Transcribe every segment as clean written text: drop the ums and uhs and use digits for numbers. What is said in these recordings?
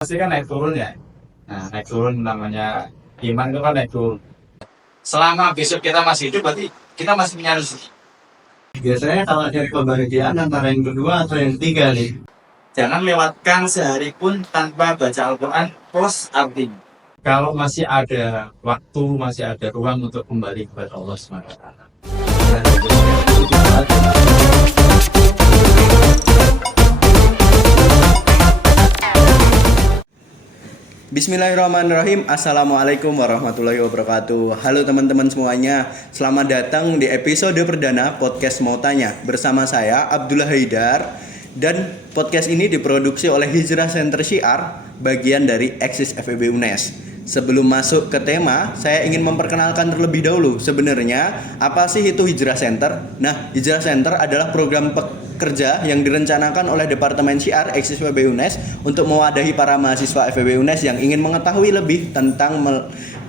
Pasti kan naik turun ya. Nah, naik turun namanya iman itu kan naik turun. Selama besok kita masih hidup, berarti kita masih punya rezeki. Biasanya kalau cari kebahagiaan antara yang kedua atau yang ketiga nih. Jangan lewatkan sehari pun tanpa baca Al-Quran plus artinya. Kalau masih ada waktu, masih ada ruang untuk kembali kepada Allah SWT. Bismillahirrahmanirrahim. Assalamualaikum warahmatullahi wabarakatuh. Halo teman-teman semuanya. Selamat datang di episode perdana podcast Mau Tanya bersama saya Abdullah Haidar. Dan podcast ini diproduksi oleh Hijrah Center Syiar, bagian dari Eksis FEB UNES. Sebelum masuk ke tema, saya ingin memperkenalkan terlebih dahulu sebenarnya apa sih itu Hijrah Center? Nah, Hijrah Center adalah program kerja yang direncanakan oleh Departemen Syiar Eksis FEB UNES untuk mewadahi para mahasiswa FEB UNES yang ingin mengetahui lebih tentang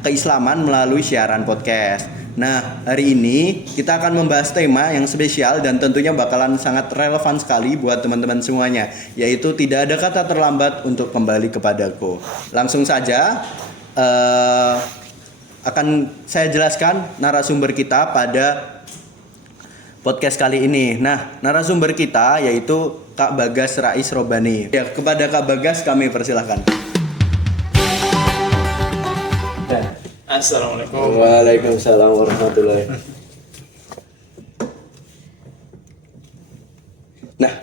keislaman melalui siaran podcast. Nah, hari ini kita akan membahas tema yang spesial dan tentunya bakalan sangat relevan sekali buat teman-teman semuanya, yaitu tidak ada kata terlambat untuk kembali kepadaku. Langsung saja akan saya jelaskan narasumber kita pada podcast kali ini. Nah, narasumber kita yaitu Kak Bagas Rais Robani. Ya, kepada Kak Bagas kami persilahkan. Assalamualaikum. Waalaikumsalam warahmatullahi. Nah,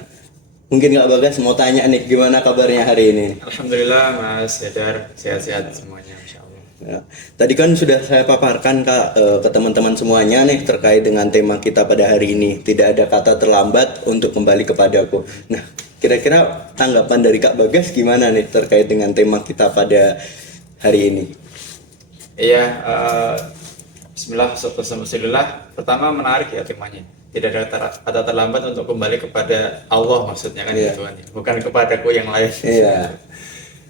mungkin Kak Bagas mau tanya nih, gimana kabarnya hari ini? Alhamdulillah Mas Haidar, sehat-sehat semuanya, Insya Allah. Ya. Tadi kan sudah saya paparkan ke teman-teman semuanya nih terkait dengan tema kita pada hari ini. Tidak ada kata terlambat untuk kembali kepadaku. Nah, kira-kira tanggapan dari Kak Bagas gimana nih terkait dengan tema kita pada hari ini? Iya, Bismillah, Alhamdulillah. Pertama menarik ya temanya. Tidak ada kata terlambat untuk kembali kepada Allah, maksudnya kan gitu kan. Bukan kepadaku yang lain. Iya.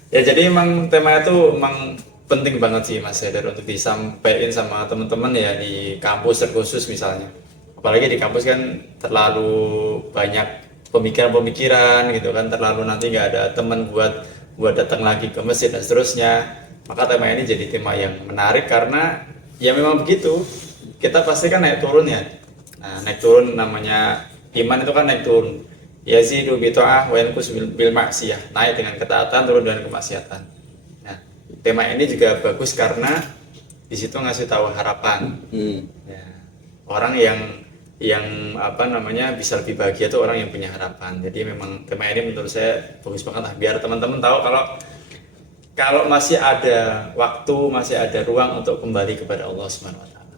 Ya jadi emang tema itu emang penting banget sih Mas Haidar untuk disampaikan sama teman-teman ya di kampus terkhusus misalnya. Apalagi di kampus kan terlalu banyak pemikiran-pemikiran gitu kan, terlalu nanti nggak ada teman buat datang lagi ke masjid dan seterusnya. Maka tema ini jadi tema yang menarik karena ya memang begitu. Kita pasti kan naik turun ya. Nah, naik turun namanya iman itu kan naik turun. Yazidu bi ta'ah wa yanqus bil maksiyah. Naik dengan ketaatan, turun dengan kemaksiatan. Nah, tema ini juga bagus karena di situ ngasih tahu harapan. Ya, orang yang apa namanya bisa lebih bahagia itu orang yang punya harapan. Jadi memang tema ini menurut saya bagus banget lah biar teman-teman tahu kalau masih ada waktu, masih ada ruang untuk kembali kepada Allah Subhanahu wa taala.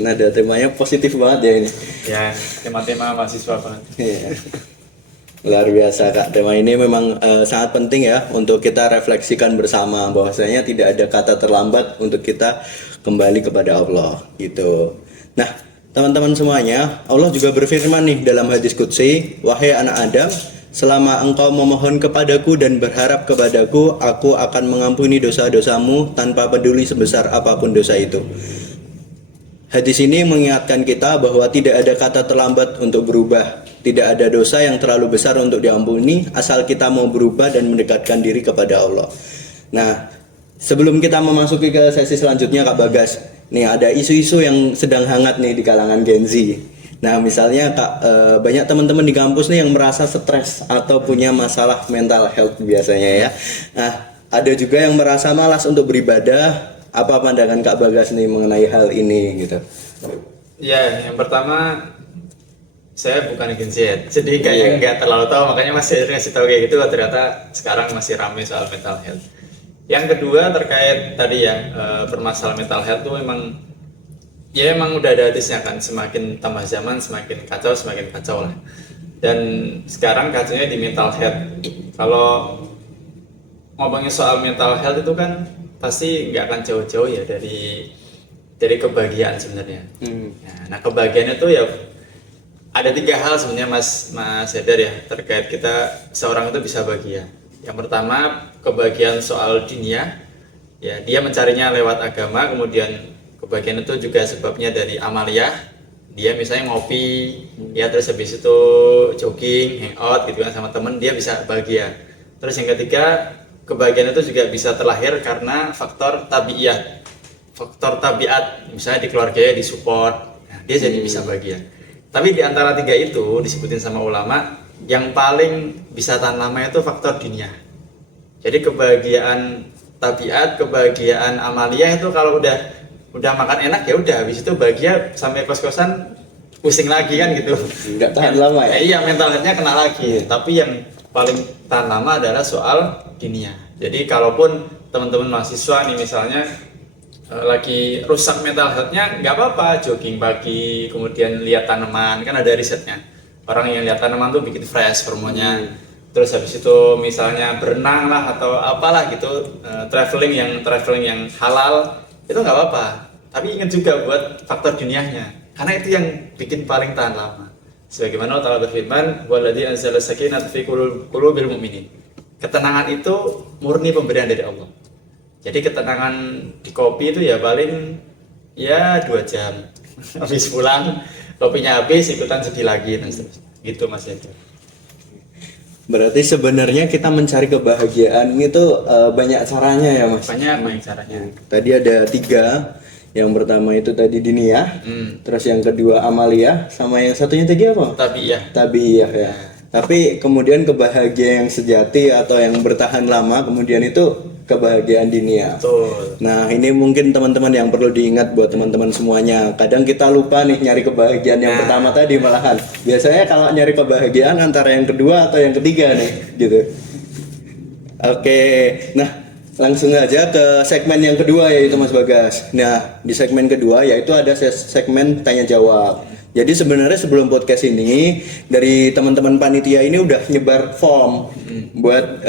Nah, ada temanya positif banget ya ini. Ya, tema-tema mahasiswa banget. Iya. Luar biasa Kak, tema ini memang sangat penting ya untuk kita refleksikan bersama bahwasanya tidak ada kata terlambat untuk kita kembali kepada Allah gitu. Nah, teman-teman semuanya, Allah juga berfirman nih dalam hadis qudsi, wahai anak Adam, selama engkau memohon kepadaku dan berharap kepadaku, aku akan mengampuni dosa-dosamu tanpa peduli sebesar apapun dosa itu. Hadis ini mengingatkan kita bahwa tidak ada kata terlambat untuk berubah. Tidak ada dosa yang terlalu besar untuk diampuni asal kita mau berubah dan mendekatkan diri kepada Allah. Nah, sebelum kita memasuki ke sesi selanjutnya Kak Bagas, nih ada isu-isu yang sedang hangat nih di kalangan Gen Z. Nah, misalnya Kak, banyak teman-teman di kampus nih yang merasa stres atau punya masalah mental health biasanya ya. Nah, ada juga yang merasa malas untuk beribadah. Apa pandangan Kak Bagas nih mengenai hal ini gitu? Ya, yang pertama saya bukan Gen Z, jadi kayaknya nggak terlalu tahu, makanya masih ngasih tahu kayak gitu. Ternyata sekarang masih ramai soal mental health. Yang kedua terkait tadi ya permasalahan mental health itu emang udah ada hadisnya kan, semakin tambah zaman semakin kacau lah. Dan sekarang kacaunya di mental health. Kalau ngomongin soal mental health itu kan pasti nggak akan jauh-jauh ya dari kebahagiaan sebenarnya. Nah, kebahagiaan itu ya ada 3 hal sebenarnya Mas Haidar ya terkait kita seorang itu bisa bahagia. Yang pertama kebahagiaan soal dunia, ya dia mencarinya lewat agama. Kemudian kebahagiaan itu juga sebabnya dari amaliyah, dia misalnya ngopi, ya terus habis itu jogging, hangout gitu kan sama temen, dia bisa bahagia. Terus yang ketiga kebahagiaan itu juga bisa terlahir karena faktor tabiat. Faktor tabiat, misalnya di keluarganya disupport, nah, dia jadi bisa bahagia. Tapi di antara tiga itu disebutin sama ulama, yang paling bisa tahan lama itu faktor dunia. Jadi kebahagiaan tabiat, kebahagiaan amaliyah itu kalau udah makan enak ya udah, habis itu bahagia sampai kos-kosan pusing lagi kan gitu. Nggak tahan lama ya? Iya, mental health-nya kena lagi. Tapi yang paling tahan lama adalah soal dunia. Jadi kalaupun teman-teman mahasiswa nih misalnya lagi rusak mental health-nya, nggak apa-apa, jogging pagi, kemudian lihat tanaman, kan ada risetnya. Orang yang lihat tanaman tuh bikin fresh hormonnya. Terus habis itu misalnya berenang lah atau apalah gitu, traveling yang halal, itu nggak apa-apa. Tapi ingat juga buat faktor dunianya, karena itu yang bikin paling tahan lama. Sebagaimana Allah berfirman, "Walladzi anzala sakinata fi qulubil mu'minin." Ketenangan itu murni pemberian dari Allah. Jadi ketenangan di kopi itu ya paling ya 2 jam. Habis pulang, kopinya habis, ikutan sedih lagi dan seterusnya. Gitu Mas Eko. Berarti sebenarnya kita mencari kebahagiaan itu banyak caranya ya Mas? Banyak caranya. Tadi ada 3. Yang pertama itu tadi diniyah, terus yang kedua amaliyah, sama yang satunya tadi apa? Tabiiyah ya. Tapi kemudian kebahagiaan yang sejati atau yang bertahan lama kemudian itu kebahagiaan diniyah. Betul. Nah ini mungkin teman-teman yang perlu diingat buat teman-teman semuanya. Kadang kita lupa nih nyari kebahagiaan yang pertama tadi malahan. Biasanya kalau nyari kebahagiaan antara yang kedua atau yang ketiga nih gitu. Oke, nah langsung aja ke segmen yang kedua yaitu Mas Bagas. Nah di segmen kedua yaitu ada segmen tanya jawab. Jadi sebenarnya sebelum podcast ini dari teman-teman panitia ini udah nyebar form buat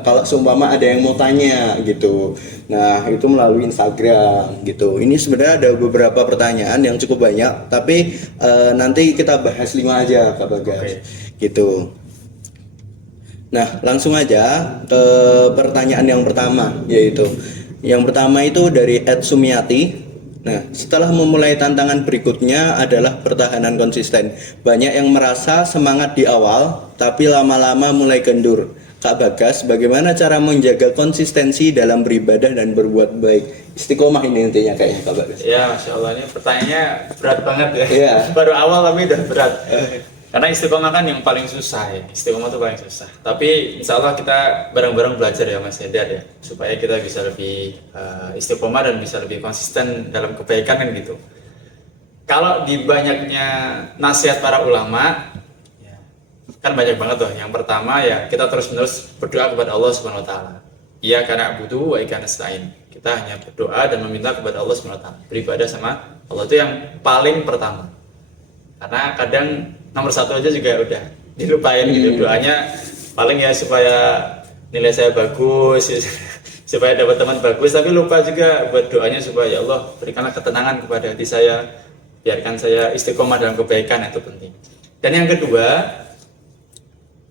kalau seumpama ada yang mau tanya gitu. Nah itu melalui Instagram gitu. Ini sebenarnya ada beberapa pertanyaan yang cukup banyak, tapi nanti kita bahas 5 aja Kak Bagas. Gitu. Nah langsung aja ke pertanyaan yang pertama, yaitu yang pertama itu dari Ed Sumiati. Nah, setelah memulai tantangan berikutnya adalah pertahanan konsisten. Banyak yang merasa semangat di awal, tapi lama-lama mulai kendur. Kak Bagas, bagaimana cara menjaga konsistensi dalam beribadah dan berbuat baik? Istiqomah ini intinya kayaknya Kak Bagas. Ya, Masya Allah, ini pertanyaannya berat banget ya. Iya. Baru awal tapi udah berat. Karena istiqomah kan yang paling susah ya. Istiqomah itu paling susah. Tapi insya Allah kita bareng-bareng belajar ya Mas Hedar ya. Supaya kita bisa lebih istiqomah dan bisa lebih konsisten dalam kebaikan kan gitu. Kalau di banyaknya nasihat para ulama, ya, kan banyak banget tuh. Yang pertama ya kita terus-menerus berdoa kepada Allah Subhanahu Wa Taala. Iya karena butuh wa ikan nasta'in. Kita hanya berdoa dan meminta kepada Allah Subhanahu Wa Taala. Beribadah sama Allah itu yang paling pertama. Karena kadang nomor 1 aja juga udah dilupain gitu, doanya paling ya supaya nilai saya bagus, supaya dapat teman bagus, tapi lupa juga buat doanya supaya ya Allah berikanlah ketenangan kepada hati saya, biarkan saya istiqomah dalam kebaikan, itu penting. Dan yang kedua,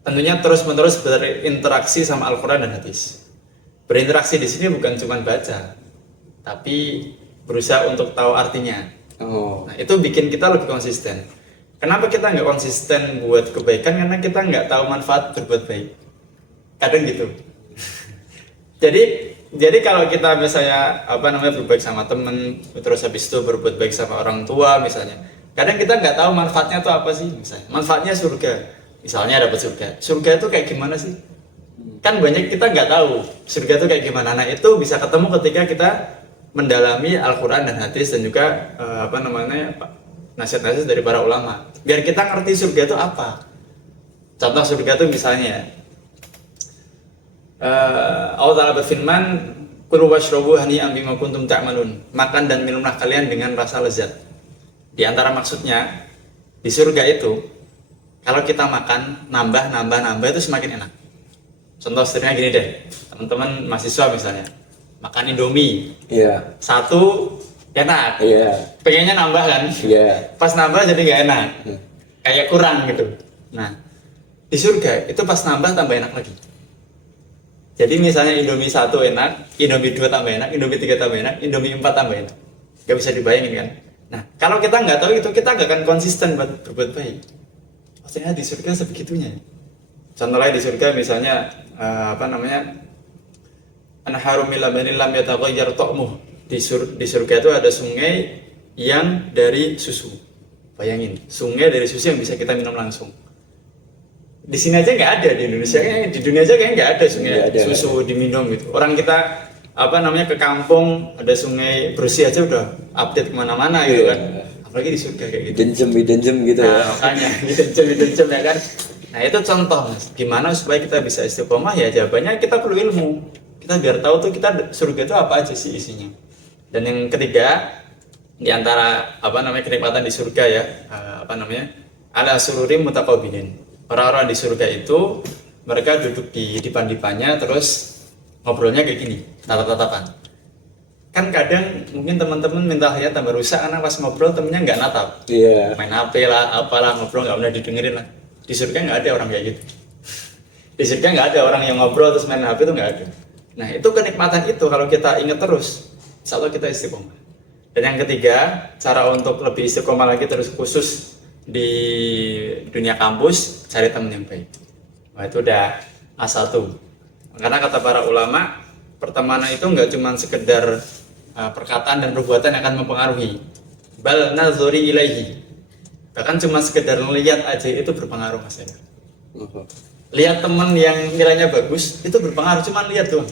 tentunya terus-menerus berinteraksi sama Al-Quran dan hadis. Berinteraksi di sini bukan cuma baca, tapi berusaha untuk tahu artinya. Nah, itu bikin kita lebih konsisten. Kenapa kita nggak konsisten buat kebaikan? Karena kita nggak tahu manfaat berbuat baik. Kadang gitu. jadi kalau kita misalnya berbaik sama temen, terus habis itu berbuat baik sama orang tua misalnya, kadang kita nggak tahu manfaatnya itu apa sih. Misalnya manfaatnya surga, misalnya dapat surga. Surga itu kayak gimana sih? Kan banyak kita nggak tahu surga itu kayak gimana. Nah itu bisa ketemu ketika kita mendalami Al-Quran dan hadis dan juga nasihat-nasihat dari para ulama, biar kita ngerti surga itu apa. Contoh surga itu misalnya Allah Ta'ala berfirman, kulu washrobu hani'an bima kuntum ta'malun, makan dan minumlah kalian dengan rasa lezat. Di antara maksudnya di surga itu kalau kita makan nambah itu semakin enak. Contoh sederhana gini deh, teman-teman mahasiswa misalnya makan Indomie, satu enak, pengennya nambah kan, pas nambah jadi nggak enak, kayak kurang gitu. Nah di surga itu pas nambah tambah enak lagi. Jadi misalnya Indomie 1 enak, Indomie 2 tambah enak, Indomie 3 tambah enak, Indomie 4 tambah enak, nggak bisa dibayangin kan. Nah kalau kita nggak tahu itu, kita nggak akan konsisten buat berbuat baik. Maksudnya di surga sebegitunya. Contohnya di surga misalnya anharum min labanin lam yataghayyar ta'muh. Di surga itu ada sungai yang dari susu. Bayangin, sungai dari susu yang bisa kita minum langsung. Di sini aja nggak ada, di Indonesia, di dunia aja kayaknya nggak ada sungai susu diminum gitu. Orang kita ke kampung ada sungai bersih aja udah update kemana-mana gitu kan. Apalagi di surga kayak gitu. Denjem gitu ya. Makanya denjem ya kan. Nah itu contoh mas, gimana supaya kita bisa istiqomah ya jawabannya kita perlu ilmu. Kita biar tahu tuh kita surga itu apa aja sih isinya. Dan yang ketiga di antara kenikmatan di surga ya ala sururim mutaqabilin. Orang-orang di surga itu mereka duduk di dipan-dipannya terus ngobrolnya kayak gini, tatap-tatapan. Kan kadang mungkin teman-teman mental ya tambah rusak karena pas ngobrol temennya nggak natap. Iya. Main HP lah, apalah ngobrol nggak pernah didengerin lah. Di surga nggak ada orang kayak gitu. Di surga nggak ada orang yang ngobrol terus main HP itu nggak ada. Nah itu kenikmatan itu kalau kita ingat terus, insya Allah kita istiqomah. Dan yang ketiga, cara untuk lebih istiqomah lagi terus khusus di dunia kampus, cari teman yang baik. Wah itu udah A1. Karena kata para ulama, pertemanan itu nggak cuma sekedar perkataan dan perbuatan yang akan mempengaruhi. Bal nazuri ilaihi. Bahkan cuma sekedar melihat aja itu berpengaruh mas ya. Lihat teman yang nilainya bagus itu berpengaruh, cuma lihat doang.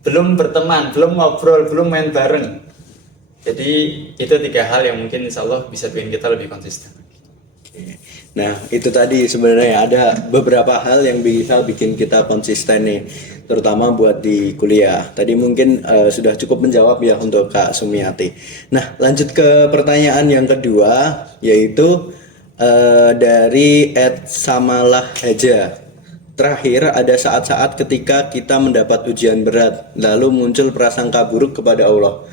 Belum berteman, belum ngobrol, belum main bareng. Jadi itu 3 hal yang mungkin insya Allah bisa bikin kita lebih konsisten. Nah itu tadi sebenarnya ada beberapa hal yang bisa bikin kita konsisten nih, terutama buat di kuliah. Tadi mungkin sudah cukup menjawab ya untuk Kak Sumiati. Nah lanjut ke pertanyaan yang kedua, yaitu dari Ed Samalah Haja. Terakhir, ada saat-saat ketika kita mendapat ujian berat, lalu muncul prasangka buruk kepada Allah,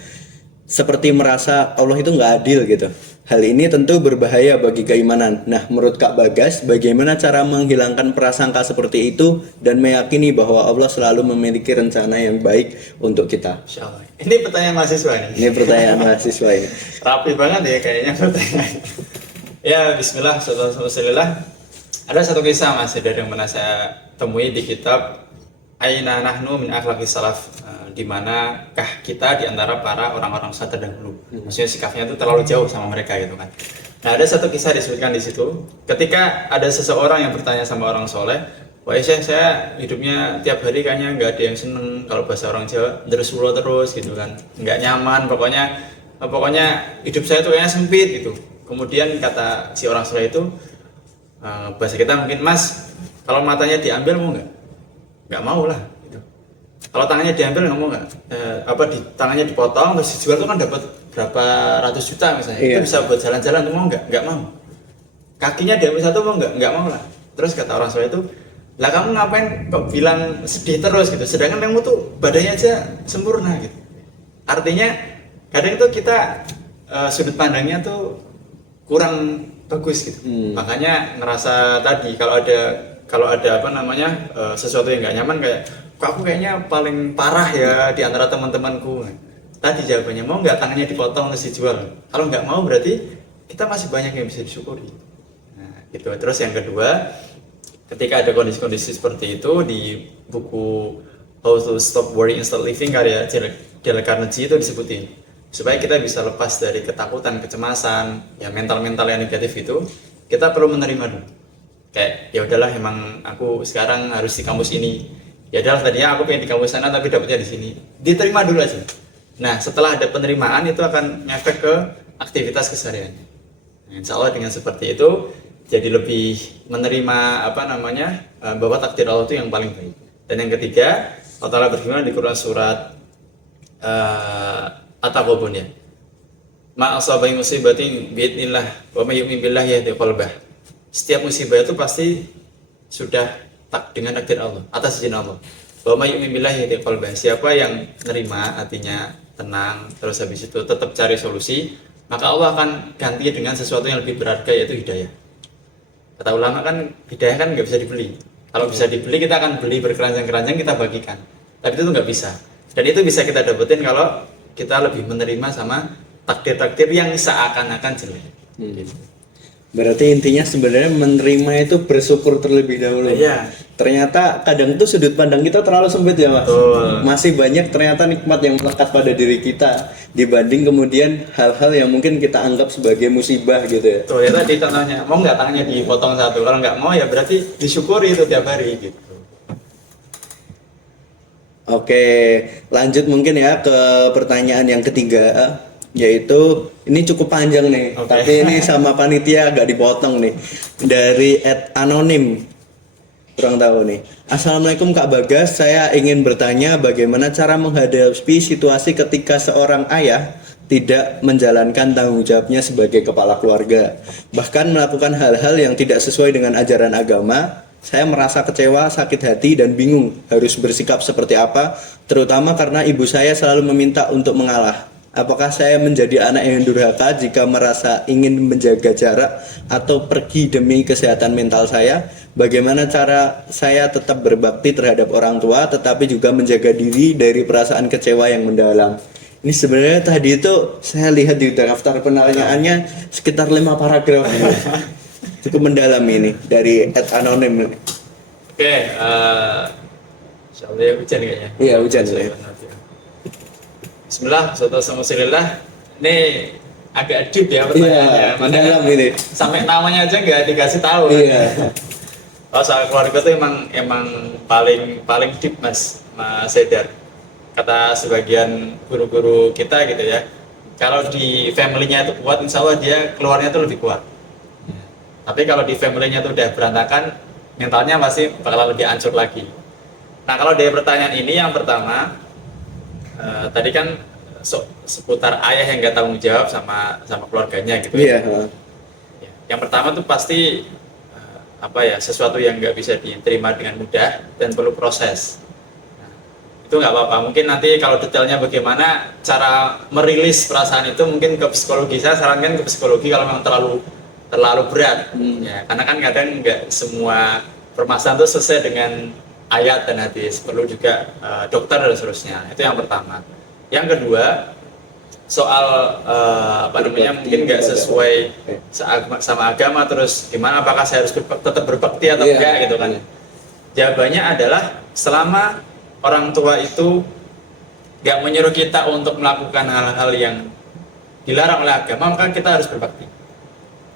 seperti merasa Allah itu nggak adil gitu. Hal ini tentu berbahaya bagi keimanan. Nah, menurut Kak Bagas, bagaimana cara menghilangkan prasangka seperti itu dan meyakini bahwa Allah selalu memiliki rencana yang baik untuk kita? Insyaallah. Ini pertanyaan mahasiswa ini. Ini pertanyaan mahasiswa ini. Rapi banget ya kayaknya pertanyaan. Ya, Bismillah, Alhamdulillah. Ada satu kisah mas dari yang pernah saya temui di kitab Aina Nahnu min Akhlaqis Salaf, di manakah kita di antara para orang-orang salaf terdahulu. Maksudnya sikapnya itu terlalu jauh sama mereka gitu kan. Nah ada satu kisah disebutkan di situ, ketika ada seseorang yang bertanya sama orang soleh, wah saya hidupnya tiap hari kayaknya nggak ada yang seneng, kalau bahasa orang Jawa terus gitu kan, nggak nyaman, pokoknya hidup saya tuh kayaknya sempit gitu. Kemudian kata si orang soleh itu, bahasa kita mungkin, mas kalau matanya diambil mau nggak mau lah gitu. Kalau tangannya diambil nggak mau nggak, tangannya dipotong terus dijual tuh kan dapat berapa ratus juta misalnya, itu bisa buat jalan-jalan tuh mau nggak mau. Kakinya diambil satu mau nggak mau lah. Terus kata orang soleh itu, lah kamu ngapain kok bilang sedih terus gitu, sedangkan kamu tuh badannya aja sempurna gitu. Artinya kadang itu kita sudut pandangnya tuh kurang bagus gitu. Makanya ngerasa tadi kalau ada sesuatu yang nggak nyaman, kayak kok aku kayaknya paling parah ya di antara teman-temanku. Tadi jawabannya, mau nggak tangannya dipotong terus dijual? Kalau nggak mau berarti kita masih banyak yang bisa disyukuri. Nah, gitu. Terus yang kedua, ketika ada kondisi-kondisi seperti itu, di buku How to Stop Worrying and Start Living karya Dale Carnegie itu disebutin, supaya kita bisa lepas dari ketakutan, kecemasan, ya mental-mental yang negatif itu, kita perlu menerima dulu. Kayak ya udahlah, emang aku sekarang harus di kampus ini. Ya udahlah, tadinya aku pengen di kampus sana tapi dapetnya di sini. Diterima dulu aja. Nah, setelah ada penerimaan itu akan ngefek ke aktivitas kesehariannya. Nah, insya Allah dengan seperti itu jadi lebih menerima bahwa takdir Allah itu yang paling baik. Dan yang ketiga, Allah Ta'ala berfirman di Quran surat At-Taghabun ya. Ma asabai musibatin biidnillah wa may yu'min billahi yahdi qalbah. Setiap musibah itu pasti sudah dengan takdir Allah, atas izin Allah. Wa may yu'min billahi yahdi qalbah. Siapa yang nerima, hatinya tenang, terus habis itu tetap cari solusi, maka Allah akan ganti dengan sesuatu yang lebih berharga, yaitu hidayah. Kata ulama kan, hidayah kan nggak bisa dibeli. Kalau bisa dibeli, kita akan beli berkeranjang-keranjang, kita bagikan. Tapi itu nggak bisa. Dan itu bisa kita dapetin kalau kita lebih menerima sama takdir-takdir yang seakan-akan jelek. Berarti intinya sebenarnya menerima itu bersyukur terlebih dahulu. Iya. Ternyata kadang tuh sudut pandang kita terlalu sempit ya Mas. Betul. Masih banyak ternyata nikmat yang melekat pada diri kita dibanding kemudian hal-hal yang mungkin kita anggap sebagai musibah gitu ya. Tuh ya tadi contohnya, mau nggak tangannya dipotong satu, kalau nggak mau ya berarti disyukuri itu tiap hari gitu. Oke, lanjut mungkin ya ke pertanyaan yang ketiga, yaitu ini cukup panjang nih, Oke. tapi ini sama panitia agak dipotong nih. Dari @anonim, kurang tahu nih. Assalamualaikum Kak Bagas, saya ingin bertanya bagaimana cara menghadapi situasi ketika seorang ayah tidak menjalankan tanggung jawabnya sebagai kepala keluarga, bahkan melakukan hal-hal yang tidak sesuai dengan ajaran agama. Saya merasa kecewa, sakit hati, dan bingung harus bersikap seperti apa, terutama karena ibu saya selalu meminta untuk mengalah. Apakah saya menjadi anak yang durhaka jika merasa ingin menjaga jarak atau pergi demi kesehatan mental saya? Bagaimana cara saya tetap berbakti terhadap orang tua tetapi juga menjaga diri dari perasaan kecewa yang mendalam? Ini sebenarnya tadi itu saya lihat di daftar pertanyaannya sekitar 5 paragraf. Cukup mendalam ini dari @anonim. Oke, insyaallah ya hujan kayaknya. Iya, hujan ya. Bismillah, Alhamdulillah. Ini agak deep ya Iya, pertanyaannya. mendalam ini. Sampai namanya aja nggak dikasih tahu. Iya. Oh, soal keluarga itu emang paling deep Mas Sedar. Kata sebagian guru-guru kita gitu ya. Kalau di family-nya itu kuat, insya Allah dia keluarnya itu lebih kuat. Tapi kalau di family-nya itu udah berantakan, mentalnya pasti bakalan lebih hancur lagi. Nah, kalau dari pertanyaan ini yang pertama, tadi kan seputar ayah yang nggak tanggung jawab sama keluarganya gitu. Iya. Ya. Yang pertama tuh pasti sesuatu yang nggak bisa diterima dengan mudah dan perlu proses. Nah, itu nggak apa-apa. Mungkin nanti kalau detailnya bagaimana cara merilis perasaan itu mungkin ke psikologi. Saya sarankan ke psikologi kalau memang terlalu berat. Ya, karena kan kadang nggak semua permasalahan itu sesuai dengan ayat dan hadis, perlu juga dokter dan seterusnya. Itu yang pertama. Yang kedua, soal mungkin nggak sesuai sama agama, terus gimana, apakah saya harus tetap berbakti atau enggak gitu kan. Jawabannya adalah selama orang tua itu nggak menyuruh kita untuk melakukan hal-hal yang dilarang oleh agama, maka kita harus berbakti.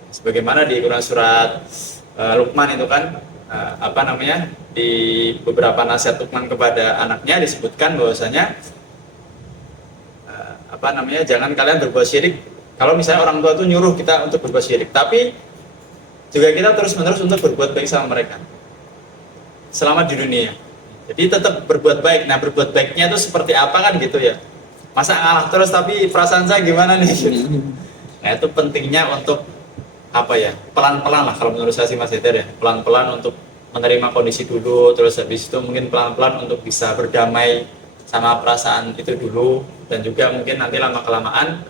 Sebagaimana di Quran surat Luqman itu kan di beberapa nasihat Luqman kepada anaknya disebutkan bahwasanya jangan kalian berbuat syirik. Kalau misalnya orang tua itu nyuruh kita untuk berbuat syirik, tapi juga kita terus-menerus untuk berbuat baik sama mereka selama di dunia. Jadi tetap berbuat baik. Nah, berbuat baiknya itu seperti apa kan gitu ya. Masa ngalah terus tapi perasaan saya gimana nih? Nah, itu pentingnya untuk pelan-pelan lah kalau menurut saya sih Mas Eder ya, pelan-pelan untuk menerima kondisi dulu, terus habis itu mungkin pelan-pelan untuk bisa berdamai sama perasaan itu dulu, dan juga mungkin nanti lama-kelamaan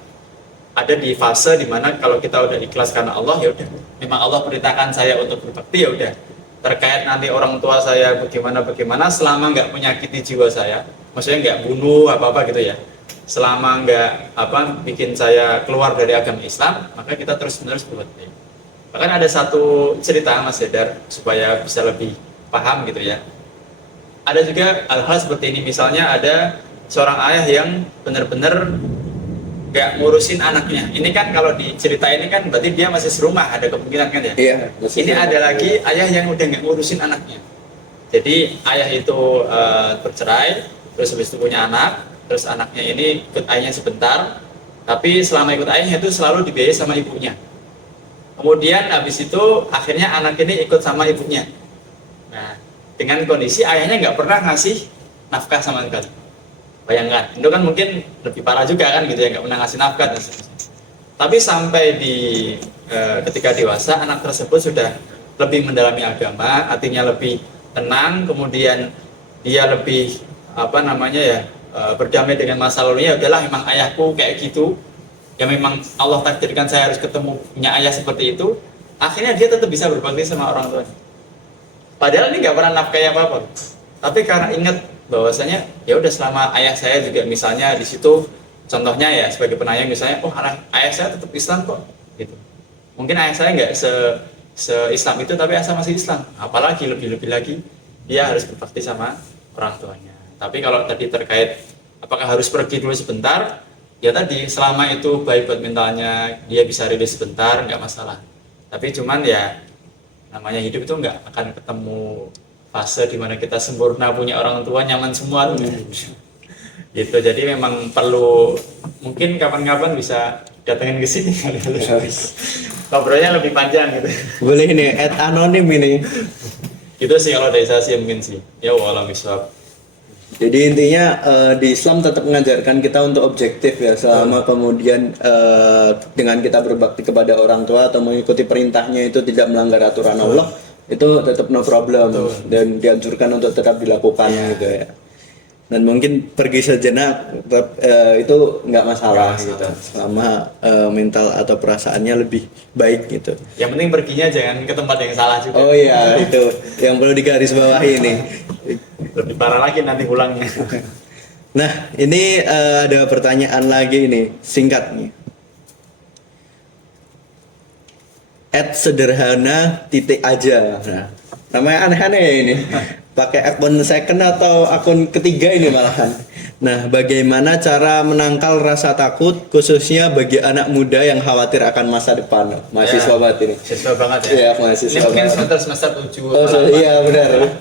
ada di fase dimana kalau kita udah ikhlas karena Allah, ya udah, memang Allah perintahkan saya untuk berbakti, ya udah, terkait nanti orang tua saya bagaimana selama nggak menyakiti jiwa saya, maksudnya nggak bunuh apa-apa gitu ya, selama nggak bikin saya keluar dari agama Islam, maka kita terus-menerus berbuat baik. Bahkan ada satu cerita Mas Sedar supaya bisa lebih paham gitu ya. Ada juga hal-hal seperti ini, misalnya ada seorang ayah yang benar-benar nggak ngurusin anaknya. Ini kan kalau di cerita ini kan berarti dia masih serumah, ada kemungkinan kan ya. Iya. Ini ada lagi ayah yang udah nggak ngurusin anaknya. Jadi ayah itu bercerai, terus habis itu punya anak. Terus anaknya ini ikut ayahnya sebentar, tapi selama ikut ayahnya itu selalu dibiayai sama ibunya. Kemudian habis itu akhirnya anak ini ikut sama ibunya. Nah, dengan kondisi ayahnya nggak pernah ngasih nafkah sama sekali. Bayangkan, itu kan mungkin lebih parah juga kan gitu ya, nggak pernah ngasih nafkah dan sebagainya. Tapi sampai ketika dewasa, anak tersebut sudah lebih mendalami agama, artinya lebih tenang, kemudian dia lebih berdamai dengan masa lalunya. Udahlah, memang ayahku kayak gitu ya, memang Allah takdirkan saya harus ketemu punya ayah seperti itu. Akhirnya dia tetap bisa berbakti sama orang tuanya, padahal ini nggak pernah nafkahi apa-apa, tapi karena ingat bahwasanya ya udah, selama ayah saya juga misalnya di situ, contohnya ya sebagai penanya misalnya, ayah saya tetap Islam kok gitu, mungkin ayah saya nggak se-Islam itu, tapi ayah saya masih Islam. Apalagi lebih-lebih lagi dia harus berbakti sama orang tuanya. Tapi kalau tadi terkait apakah harus pergi dulu sebentar, ya tadi selama itu baik buat mentalnya, dia bisa rilis sebentar nggak masalah. Tapi cuman ya namanya hidup itu nggak akan ketemu fase dimana kita sempurna punya orang tua nyaman semua tuh gitu. Jadi memang perlu mungkin kapan-kapan bisa datengin ke sini kali ngobrolnya lebih panjang gitu. Boleh nih, anonim ini. Gitu sih kalau dari saya sih mungkin sih. Ya walau misal. Jadi intinya di Islam tetap mengajarkan kita untuk objektif ya, selama kemudian dengan kita berbakti kepada orang tua atau mengikuti perintahnya itu tidak melanggar aturan Allah, itu tetap no problem dan dianjurkan untuk tetap dilakukan gitu ya. Dan mungkin pergi sejenak tetap, itu nggak masalah gitu, selama mental atau perasaannya lebih baik gitu. Yang penting perginya jangan ke tempat yang salah juga. Oh iya, itu yang perlu digarisbawahi ini. Lebih parah lagi nanti pulangnya. Nah, ini ada pertanyaan lagi nih, singkat nih. @sederhana titik aja. Nah, namanya aneh-aneh ya ini. Pakai akun second atau akun ketiga ini malahan. Nah, bagaimana cara menangkal rasa takut khususnya bagi anak muda yang khawatir akan masa depan? Mahasiswa banget ini. Siswa banget ya. Iya, mahasiswa Ini mungkin banget. semester 7. Oh, iya benar.